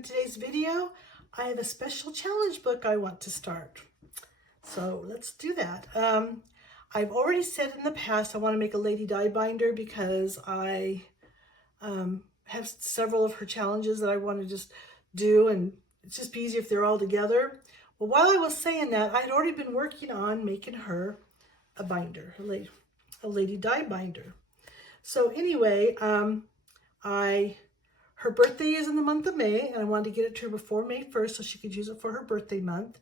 in today's video, I have a special challenge book I want to start. So let's do that. I've already said in the past I want to make a Lady Die binder because I have several of her challenges that I want to just do, and it's just be easy if they're all together. Well, while I was saying that, I'd already been working on making her a binder, a Lady Die binder. So anyway, her birthday is in the month of May, and I wanted to get it to her before May 1st so she could use it for her birthday month.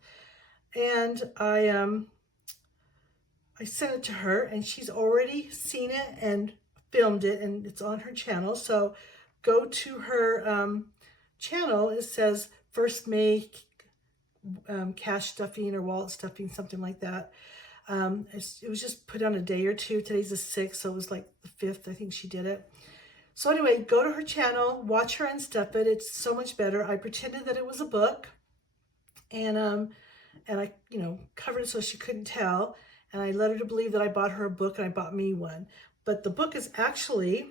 And I sent it to her, and she's already seen it and filmed it, and it's on her channel. So go to her channel. It says First May cash stuffing or wallet stuffing, something like that. It was just put on a day or two. Today's the 6th, so it was like the 5th, I think she did it. So anyway, go to her channel, watch her unstuff it. It's so much better. I pretended that it was a book, and I, covered it so she couldn't tell. And I led her to believe that I bought her a book and I bought me one. But the book is actually,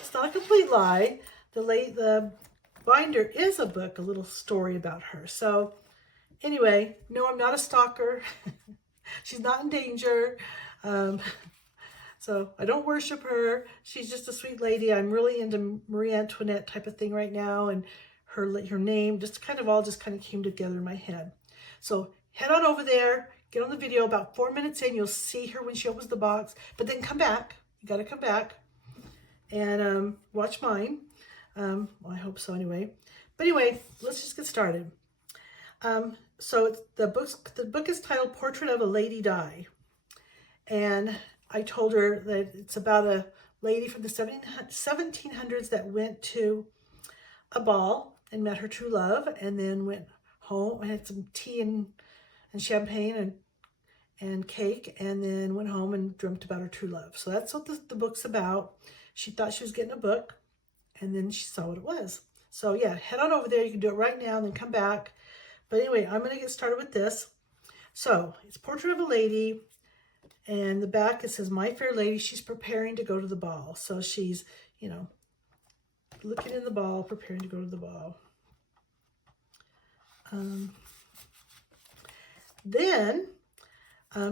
it's not a complete lie. The binder is a book, a little story about her. So anyway, no, I'm not a stalker. She's not in danger. So I don't worship her. She's just a sweet lady. I'm really into Marie Antoinette type of thing right now. And her name just kind of came together in my head. So head on over there, get on the video. About 4 minutes in, you'll see her when she opens the box. But then come back. You got to come back and watch mine. Well, I hope so anyway. But anyway, let's just get started. So the book is titled Portrait of a Lady Die. And I told her that it's about a lady from the 1700s that went to a ball and met her true love, and then went home and had some tea and champagne and cake, and then went home and dreamt about her true love. So that's what the book's about. She thought she was getting a book, and then she saw what it was. So yeah, head on over there. You can do it right now and then come back. But anyway, I'm going to get started with this. So it's Portrait of a Lady. And the back, it says, My Fair Lady, she's preparing to go to the ball. So she's, looking in the ball, preparing to go to the ball. Then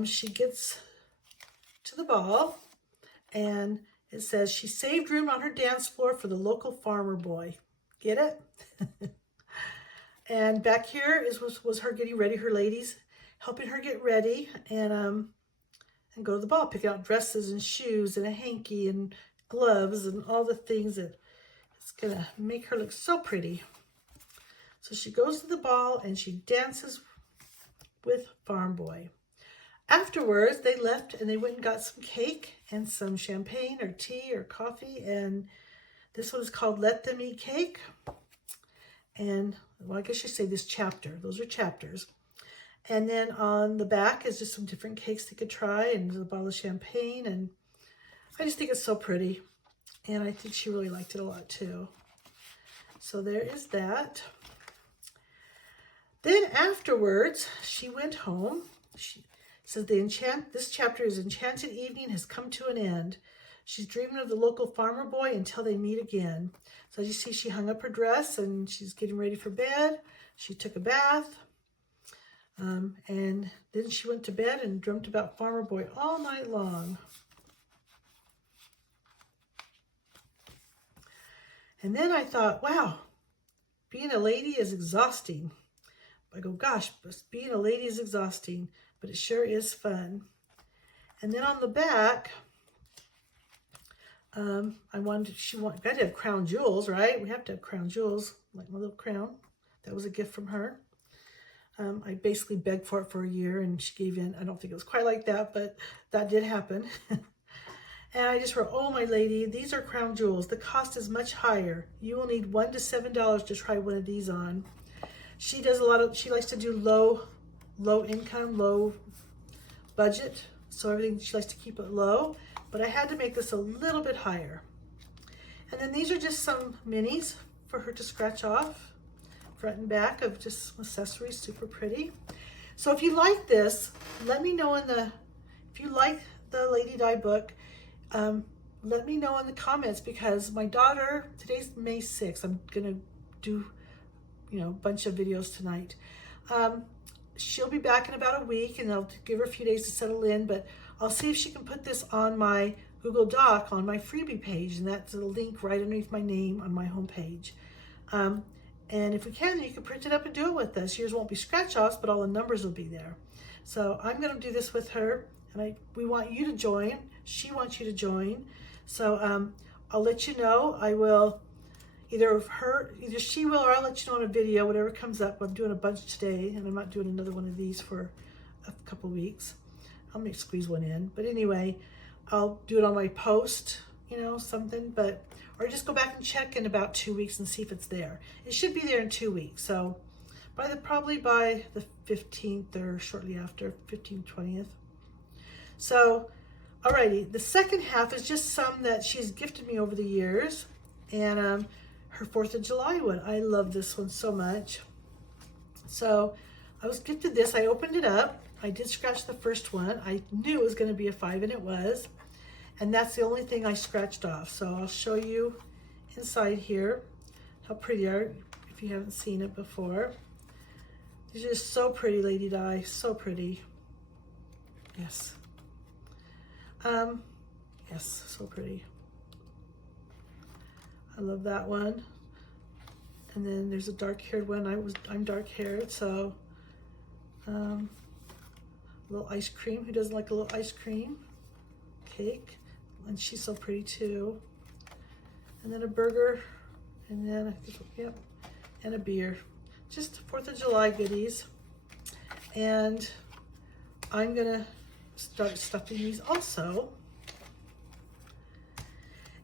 she gets to the ball, and it says, she saved room on her dance floor for the local farmer boy. Get it? And back here was her getting ready, her ladies, helping her get ready, and go to the ball, pick out dresses and shoes and a hanky and gloves and all the things that it's gonna make her look so pretty. So she goes to the ball and she dances with Farm Boy. Afterwards, they left and they went and got some cake and some champagne or tea or coffee, and this one is called Let Them Eat Cake. And, well, I guess you say this chapter. Those are chapters. And then on the back is just some different cakes they could try, and a bottle of champagne. And I just think it's so pretty. And I think she really liked it a lot too. So there is that. Then afterwards, she went home. She says this chapter is Enchanted Evening has come to an end. She's dreaming of the local farmer boy until they meet again. So as you see, she hung up her dress and she's getting ready for bed. She took a bath. And then she went to bed and dreamt about Farmer Boy all night long. And then I thought, wow, being a lady is exhausting. I go, gosh, being a lady is exhausting, but it sure is fun. And then on the back, she got to have crown jewels, right? We have to have crown jewels, like my little crown. That was a gift from her. I basically begged for it for a year and she gave in. I don't think it was quite like that, but that did happen. And I just wrote, oh, my lady, these are crown jewels. The cost is much higher. You will need $1 to $7 to try one of these on. She does she likes to do low income, low budget. So everything, she likes to keep it low, but I had to make this a little bit higher. And then these are just some minis for her to scratch off. Front and back of just accessories, super pretty. So if you like this, let me know if you like the Lady Die book, let me know in the comments, because my daughter, today's May 6th, I'm gonna do you know, bunch of videos tonight. She'll be back in about a week, and I'll give her a few days to settle in, but I'll see if she can put this on my Google Doc on my freebie page, and that's a link right underneath my name on my homepage. And if we can, you can print it up and do it with us. Yours won't be scratch-offs, but all the numbers will be there. So I'm going to do this with her, and we want you to join. She wants you to join. So I'll let you know. I will either she will, or I'll let you know on a video, whatever comes up. I'm doing a bunch today, and I'm not doing another one of these for a couple weeks. I'll maybe squeeze one in. But anyway, I'll do it on my post, you know, something, or just go back and check in about 2 weeks and see if it's there. It should be there in 2 weeks. So probably by the 15th or shortly after, 15th, 20th. So, alrighty, the second half is just some that she's gifted me over the years, and her 4th of July one. I love this one so much. So I was gifted this. I opened it up. I did scratch the first one. I knew it was going to be a 5, and it was. And that's the only thing I scratched off. So I'll show you inside here how pretty they are if you haven't seen it before. These are just so pretty, Lady Die. So pretty. Yes. Yes, so pretty. I love that one. And then there's a dark-haired one. I'm dark-haired, so a little ice cream. Who doesn't like a little ice cream? Cake. And she's so pretty too. And then a burger, and then yep, and a beer. Just 4th of July goodies. And I'm gonna start stuffing these also.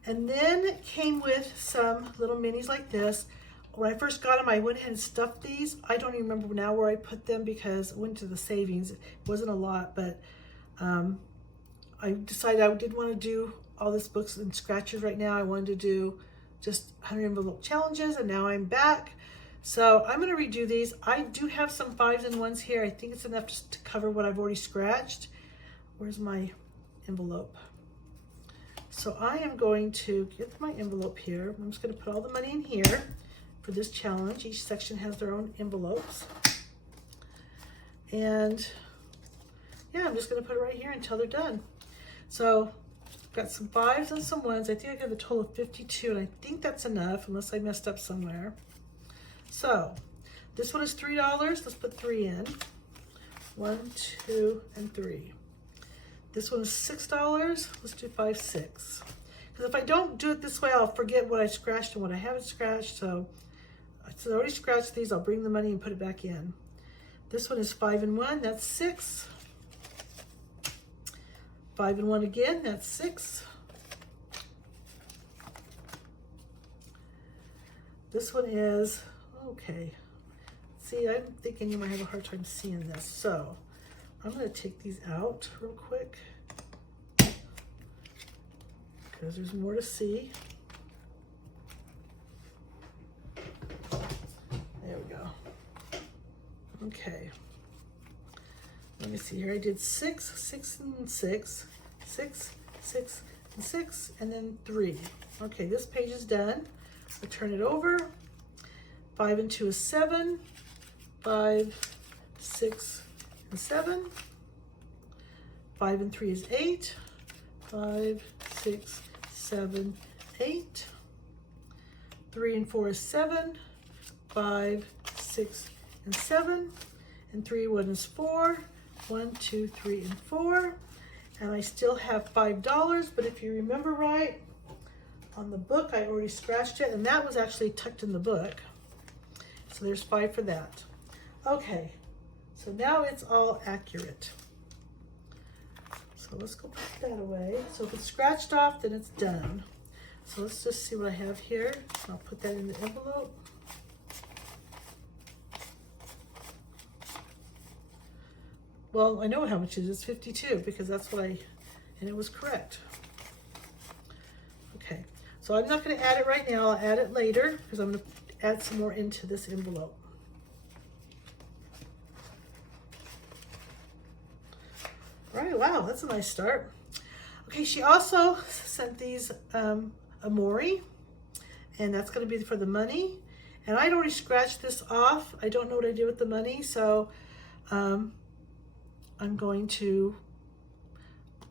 And then it came with some little minis like this. When I first got them, I went ahead and stuffed these. I don't even remember now where I put them because I went to the savings. It wasn't a lot, but I decided I didn't want to do all this books and scratches right now. I wanted to do just 100 envelope challenges, and now I'm back. So I'm going to redo these. I do have some 5s and 1s here. I think it's enough just to cover what I've already scratched. Where's my envelope? So I am going to get my envelope here. I'm just going to put all the money in here for this challenge. Each section has their own envelopes. And yeah, I'm just going to put it right here until they're done. So I've got some 5s and some 1s. I think I got a total of 52, and I think that's enough unless I messed up somewhere. So this one is $3. Let's put 3 in. 1, 2, and 3. This one is $6. Let's do 5, 6. Because if I don't do it this way, I'll forget what I scratched and what I haven't scratched. So I already scratched these. I'll bring the money and put it back in. This one is 5 and 1. That's 6. 5 and 1 again. That's 6. This one is okay. See, I'm thinking you might have a hard time seeing this. So I'm going to take these out real quick because there's more to see. There we go. Okay. Let me see here. I did 6, 6, and 6, 6, 6, and 6, and then 3. Okay, this page is done. I'll turn it over. 5 and 2 is 7. 5, 6, and 7. 5 and 3 is 8. 5, 6, 7, 8. 3 and 4 is 7. 5, 6, and 7. And 3, 1 is 4. 1, 2, 3, and 4. And I still have $5, but if you remember right, on the book I already scratched it, and that was actually tucked in the book. So there's 5 for that. Okay, so now it's all accurate. So let's go put that away. So if it's scratched off, then it's done. So let's just see what I have here. I'll put that in the envelope. Well, I know how much it is. It's 52 because that's what and it was correct. Okay, so I'm not going to add it right now. I'll add it later because I'm going to add some more into this envelope. All right, wow, that's a nice start. Okay, she also sent these Amori, and that's going to be for the money. And I'd already scratched this off. I don't know what I did with the money, so I'm going to,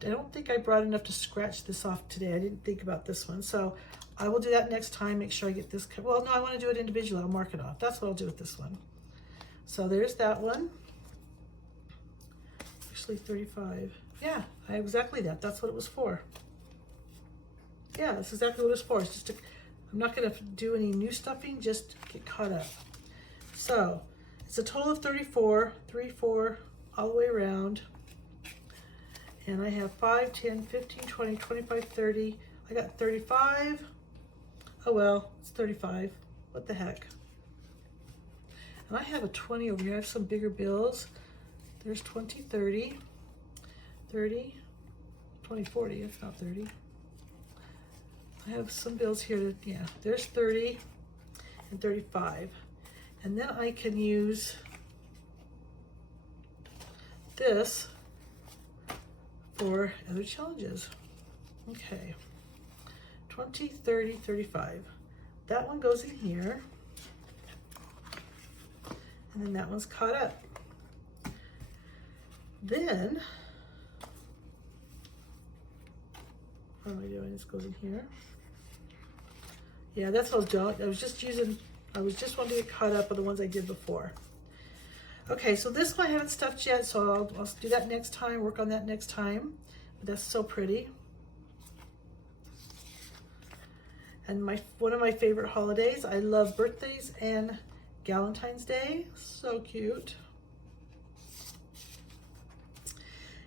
I don't think I brought enough to scratch this off today. I didn't think about this one. So I will do that next time, make sure I get this. Well, no, I want to do it individually. I'll mark it off. That's what I'll do with this one. So there's that one. Actually 35. Yeah, exactly that. That's what it was for. Yeah, that's exactly what it was for. It's just to, I'm not going to do any new stuffing, just get caught up. So it's a total of 34, 3, 4, all the way around. And I have 5, 10, 15, 20, 25, 30. I got 35. Oh well, it's 35. What the heck? And I have a 20 over here. I have some bigger bills. There's 20, 30, 30, 20, 40. It's not 30. I have some bills here that, yeah, there's 30 and 35. And then I can use this for other challenges. Okay, 20, 30, 35. That one goes in here. And then that one's caught up. Then, what am I doing? This goes in here. Yeah, that's what I was doing. I was just wanting to get caught up with the ones I did before. Okay, so this one I haven't stuffed yet, so I'll do that next time, work on that next time. But that's so pretty. And one of my favorite holidays, I love birthdays and Valentine's Day. So cute.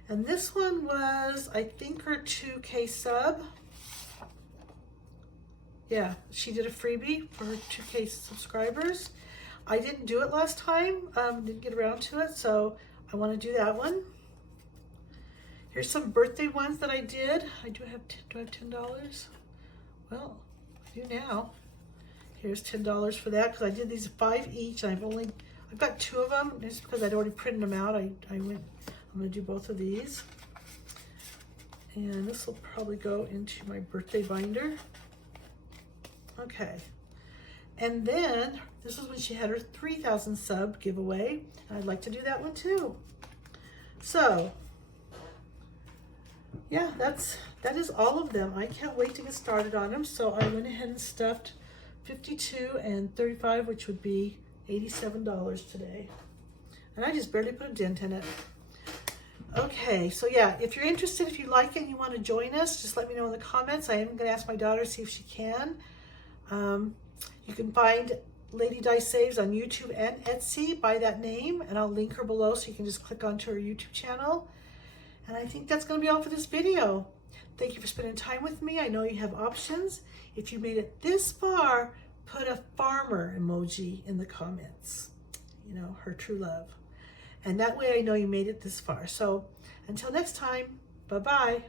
And this one was, I think, her 2K sub. Yeah, she did a freebie for her 2K subscribers. I didn't do it last time, didn't get around to it, so I want to do that one. Here's some birthday ones that I did. Do I have $10? Well, I do now. Here's $10 for that, because I did these 5 each, and I've got 2 of them, just because I'd already printed them out. I'm gonna do both of these. And this will probably go into my birthday binder. Okay, and then this was when she had her 3,000 sub giveaway, and I'd like to do that one too. So yeah, that is all of them. I can't wait to get started on them. So I went ahead and stuffed 52 and 35, which would be $87 today, and I just barely put a dent in it. Okay, so yeah, if you're interested, if you like it and you want to join us, just let me know in the comments. I am going to ask my daughter to see if she can. You can find Lady Die Saves on YouTube and Etsy by that name, and I'll link her below so you can just click onto her YouTube channel. And I think that's going to be all for this video. Thank you for spending time with me. I know you have options. If you made it this far, put a farmer emoji in the comments. You know, her true love. And that way I know you made it this far. So until next time, bye-bye.